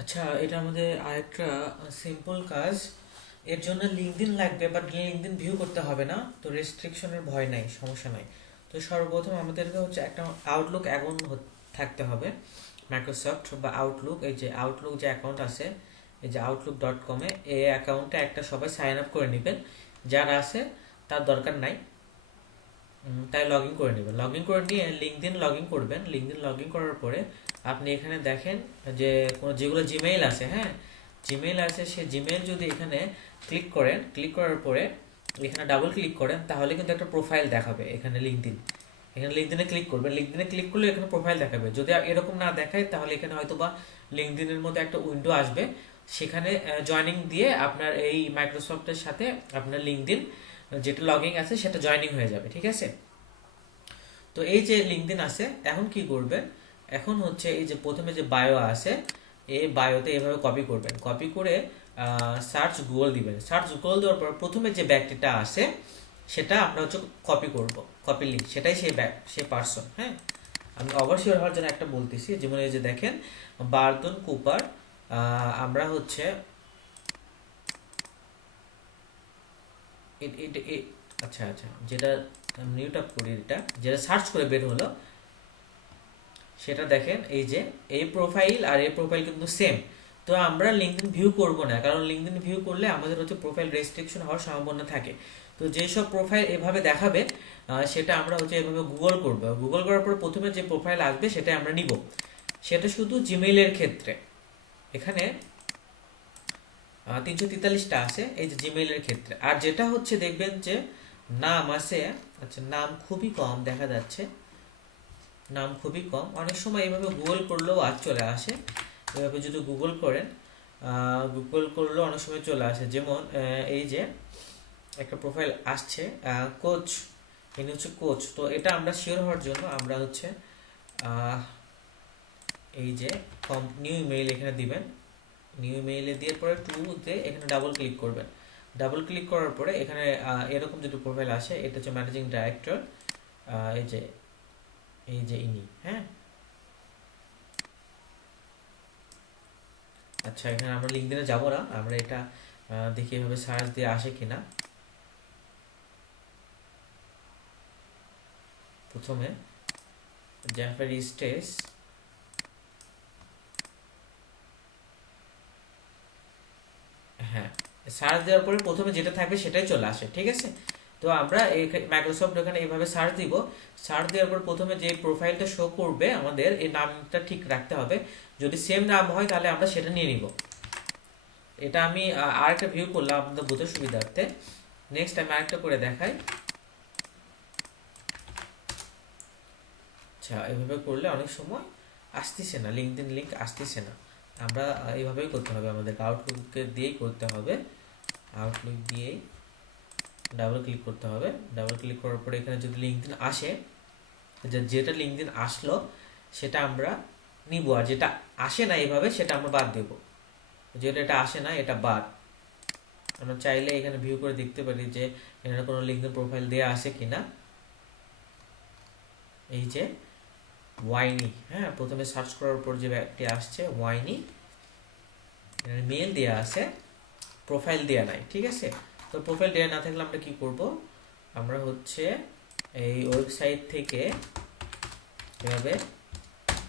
আচ্ছা, এটা আমাদের আরেকটা সিম্পল কাজ। এর জন্য লিঙ্কডইন লাগবে, বাট লিঙ্কডইন ভিউ করতে হবে না, তো রেস্ট্রিকশনের ভয় নাই, সমস্যা নাই। তো সর্বপ্রথম আমাদেরকে হচ্ছে একটা আউটলুক অ্যাকাউন্ট থাকতে হবে। মাইক্রোসফট বা আউটলুক, এই যে আউটলুক যে অ্যাকাউন্ট আছে, এই যে outlook.com-এ এই অ্যাকাউন্টে একটা সবাই সাইন আপ করে নেবেন। যার আছে তার দরকার নাই, তাই লগ ইন করে নেবেন। লগ ইন করে নিয়ে লিঙ্কডইন লগ ইন করবেন। লিঙ্কডইন লগ ইন করার পরে আপনি এখানে দেখেন যে কোনো যেগুলো জিমেইল আছে, হ্যাঁ, জিমেইল আছে, সে জিমেইল যদি এখানে ক্লিক করেন, ক্লিক করার পরে এখানে ডাবল ক্লিক করেন, তাহলে কিন্তু একটা প্রোফাইল দেখাবে এখানে লিঙ্কডইন। এখানে লিঙ্কডইনে ক্লিক করবেন, লিঙ্কডইনে ক্লিক করলে এখানে প্রোফাইল দেখাবে। যদি এরকম না দেখায় তাহলে এখানে হয়তো বা লিঙ্কডইনের মধ্যে একটা উইন্ডো আসবে, সেখানে জয়েনিং দিয়ে আপনার এই মাইক্রোসফটের সাথে আপনার লিঙ্কডইন যেটা লগইন আছে সেটা জয়েনিং হয়ে যাবে, ঠিক আছে। তো এই যে লিঙ্কডইন আছে, এখন কি করবেন, এখন হচ্ছে এই যে প্রথমে যে বায়ো আছে, এই বায়োতে এভাবে কপি করবেন, কপি করে সার্চ গুগল দিবেন। সার্চ গুগল দেওয়ার পর প্রথমে যে ব্যক্তিটা আছে সেটা আমরা হচ্ছে কপি করব, কপি লিঙ্ক, সেটাই সেই সেই পার্সন, হ্যাঁ। আমি অবশ্যই হওয়ার জন্য একটা বলতেছি, যেমন এই যে দেখেন বার্দন কুপার, আমরা হচ্ছে আচ্ছা আচ্ছা, যেটা নিউ ট্যাব করি, এটা যেটা সার্চ করে বের হলো সেটা দেখেন, এই যে এই প্রোফাইল আর এই প্রোফাইল কিন্তু সেম। তো আমরা লিঙ্কডইন ভিউ করব না, কারণ লিঙ্কডইন ভিউ করলে আমাদের হচ্ছে প্রোফাইল রেস্ট্রিকশন হওয়ার সম্ভাবনা থাকে। তো যেসব প্রোফাইল এভাবে দেখাবে সেটা আমরা হচ্ছে এভাবে গুগল করব। গুগল করার পর প্রথমে যে প্রোফাইল আসবে সেটা আমরা নিব। সেটা শুধু জিমেইলের ক্ষেত্রে। এখানে 343টা আছে এই যে জিমেইলের ক্ষেত্রে। আর যেটা হচ্ছে দেখবেন যে নাম আছে, আচ্ছা নাম খুবই কম দেখা যাচ্ছে, নাম খুবই কম। অনেক সময় এভাবে গুগল করলেও আজ চলে আসে, এভাবে যদি গুগল করেন, গুগল করলেও অনেক সময় চলে আসে। যেমন এই যে একটা প্রোফাইল আসছে, কোচ, ইনি হচ্ছে কোচ। তো এটা আমরা শিওর হওয়ার জন্য আমরা হচ্ছে আহ, এই যে নিউ ইমেইল এখানে দিবেন। নিউ ইমেইলে দিয়ে পরে টুতে এখানে ডাবল ক্লিক করবেন। ডাবল ক্লিক করার পরে এখানে এরকম যদি প্রোফাইল আসে, এটা হচ্ছে ম্যানেজিং ডাইরেক্টর, এই যে ইনি, হ্যাঁ। আচ্ছা, এখানে আমরা লিঙ্কডইনে যাব না, আমরা এটা দেখি এভাবে সার্চ দিয়ে আসে কিনা। প্রথমে জ্যাফারি স্টেস, হ্যাঁ, সার্চ দেওয়ার পরে প্রথমে যেটা থাকবে সেটাই চলে আসে, ঠিক আছে। তো আমরা মাইক্রোসফট এখানে এইভাবে সার্চ দিব। সার্চ দেওয়ার পর প্রথমে যে প্রোফাইলটা শো করবে আমাদের, এই নামটা ঠিক রাখতে হবে। যদি সেম নাম হয় তাহলে আমরা সেটা নিয়ে নিব। এটা আমি আরেকটা ভিউ করলাম আপনাদের বোঝার সুবিধার্থে। নেক্সট আমি আরেকটা করে দেখাই। আচ্ছা, এভাবে করলে অনেক সময় আসতেছে না, লিঙ্কডইন লিঙ্ক আসতেছে না। আমরা এইভাবেই করতে হবে, আমাদের আউটলুককে দিয়েই করতে হবে। আউটলুক দিয়েই ডাবল ক্লিক করতে হবে। ডাবল ক্লিক করার পরে এখানে যদি লিঙ্কডইন আসে, যেটা লিঙ্কডইন আসলো সেটা আমরা নিব, আর যেটা আসে না এইভাবে সেটা আমরা বাদ দেব। যেটা এটা আসে না এটা বাদ। আমরা চাইলে এখানে ভিউ করে দেখতে পারি যে এখানে কোনো লিঙ্কডইন প্রোফাইল দেওয়া আছে কিনা। এই যে ওয়াইনি, হ্যাঁ, প্রথমে সার্চ করার পর যে ব্যক্তি আসছে ওয়াইনি, মেল দেওয়া আছে, প্রোফাইল দেওয়া নাই, ঠিক আছে। তো প্রোফাইল দেওয়া না থাকলে আমরা কি করব, আমরা হচ্ছে এই ওয়েবসাইট থেকে এভাবে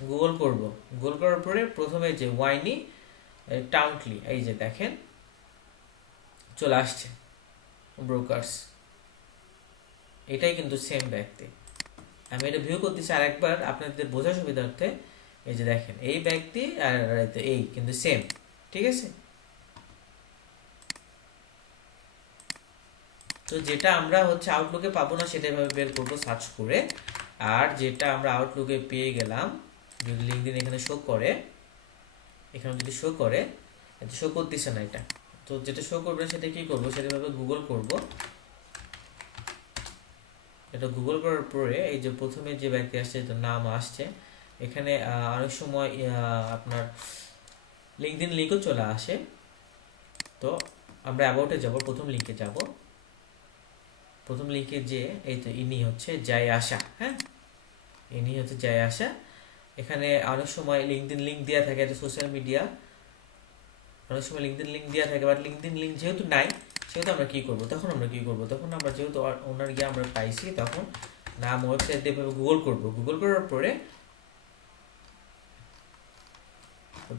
গুগল করব। গুগল করার পরে প্রথমে যে ওয়াইনি টাউনলি, এই যে দেখেন চলে আসছে ব্রোকার্স, এটাই কিন্তু সেম ব্যক্তি। আমি এটা ভিউ করতেছি আরেকবার আপনাদের বোঝার সুবিধার্থে। এই যে দেখেন এই ব্যক্তি আর এই কিন্তু সেম, ঠিক আছে। তো যেটা আমরা হচ্ছে আউটলুকে পাবো না সেটা এভাবে বের করবো সার্চ করে। আর যেটা আমরা আউটলুকে পেয়ে গেলাম, যদি লিঙ্কডইন এখানে শো করে, এখানে যদি শো করে, এটা শো করতেছে না এটা। তো যেটা শো করবে সেটা কি করবো, সেটা ভাবে গুগল করব। এটা গুগল করার পরে এই যে প্রথমে যে ব্যক্তি আসছে তার নাম আসছে, এখানে অনেক সময় আপনার লিঙ্কডইন লিঙ্কও চলে আসে। তো আমরা অ্যাবাউটে যাব, প্রথম লিঙ্কে যাব। প্রথম লিঙ্কে যে এই তো ইনি হচ্ছে জয় আশা, হ্যাঁ, ইনি হচ্ছে জয় আশা। এখানে অনেক সময় লিঙ্কডইন লিঙ্ক দেওয়া থাকে, এটা সোশ্যাল মিডিয়া, অনেক সময় লিঙ্কডিন লিঙ্ক দেওয়া থাকে, বাট লিঙ্কডিন লিঙ্ক যেহেতু নাই সেহেতু আমরা কী করবো, তখন আমরা যেহেতু ওনার গিয়ে আমরা পাইছি, তখন নাম ওয়েবসাইট দিয়ে গুগল করবো। গুগল করার পরে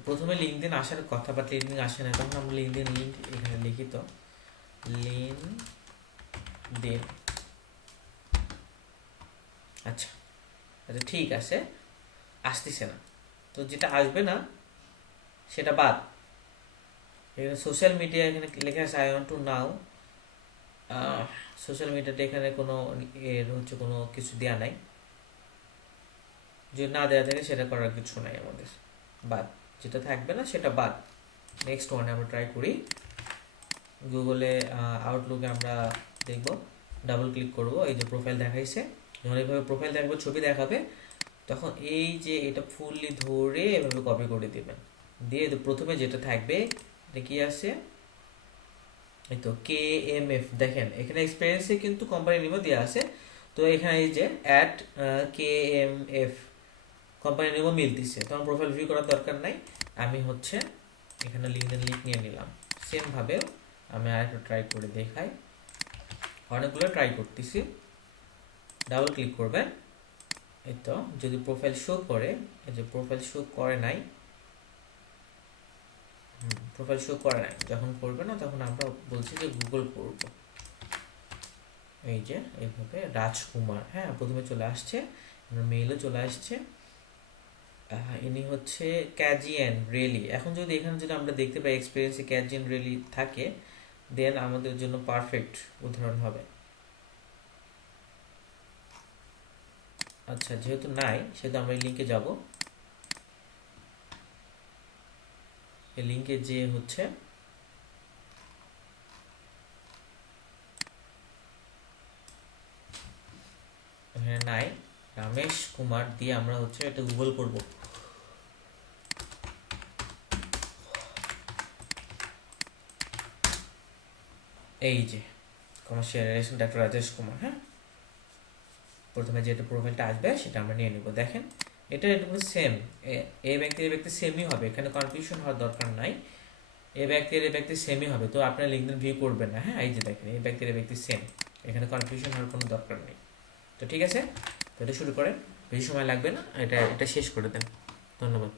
প্রথমে লিঙ্কডিন আসার কথা, বাট লিঙ্কডিন আসে না, তখন আমরা লিঙ্কডিন লিঙ্ক এখানে লিখি, তো লিঙ্কডিন। আচ্ছা আচ্ছা ঠিক আছে, আসতেছে না, তো যেটা আসবে না সেটা বাদ। এখানে সোশ্যাল মিডিয়া এখানে লেখা আছে I want to now. Social মিডিয়াতে এখানে কোনো এর হচ্ছে কোনো কিছু দেওয়া নাই, যদি না দেওয়া থাকে সেটা করার কিছু নাই আমাদের, বাদ। যেটা থাকবে না সেটা বাদ। নেক্সট ওয়ানে আমরা ট্রাই করি। গুগলে আউটলুকে আমরা দেখব, ডাবল ক্লিক করব, এই যে প্রোফাইল দেখাইছে, যখন এইভাবে প্রোফাইল দেখবো ছবি দেখাবে, তখন এই যে এটা ফুললি ধরে এভাবে কপি করে দেবেন। দিয়ে প্রথমে যেটা থাকবে এটা কি আছে, এই তো KMF, দেখেন এখানে এক্সপিরিয়েন্সে কিন্তু কোম্পানি নেমও দেওয়া আছে, তো এখানে এই যে @KMF কোম্পানি নেমও মিলতেছে, তখন প্রোফাইল ভিউ করার দরকার নাই। আমি হচ্ছে এখানে লিঙ্কডিন লিঙ্ক নিয়ে নিলাম। সেমভাবে আমি আরেকটা ট্রাই করে দেখাই, অনেকগুলো ট্রাই করতেছি। ডাবল ক্লিক করবেন, এই তো যদি প্রোফাইল শো করে, এই যে প্রোফাইল শো করে নাই, প্রোফাইল শো করে নাই, যখন করবে না তখন আমরা বলছি যে গুগল করব। এই যে এইভাবে রাজকুমার, হ্যাঁ প্রথমে চলে আসছে, মেইলও চলে আসছে। ইনি হচ্ছে ক্যাজিয়ান রেলি। এখন যদি এখানে যদি আমরা দেখতে পাই এক্সপিরিয়েন্সে ক্যাজিয়ান রেলি থাকে, দেন আমাদের জন্য পারফেক্ট উদাহরণ হবে। আচ্ছা যেহেতু নাই সেহেতু আমরা এই লিঙ্কে যাব, এই লিঙ্কে যে হচ্ছে এখানে নাই, রমেশ কুমার দিয়ে আমরা হচ্ছে এটা গুগল করব। এই যে commercial relation doctor Rajesh Kumar, হ্যাঁ প্রথমে যেটা প্রোফাইলটা আসবে সেটা আমরা নিয়ে নেব। দেখেন এটা পুরো সেম, এই ব্যক্তি সেমই হবে, এখানে কনফিউশন হওয়ার দরকার নাই, এই ব্যক্তি সেমই হবে, তো আপনার লিঙ্কডিন ভিউ করবেন না। হ্যাঁ এই যে দেখেন এই ব্যক্তি সেম, এখানে কনফিউশন হওয়ার কোনো দরকার নেই। তো ঠিক আছে, তো এটা শুরু করেন, বেশি সময় লাগবে না, এটা শেষ করে দেন। ধন্যবাদ।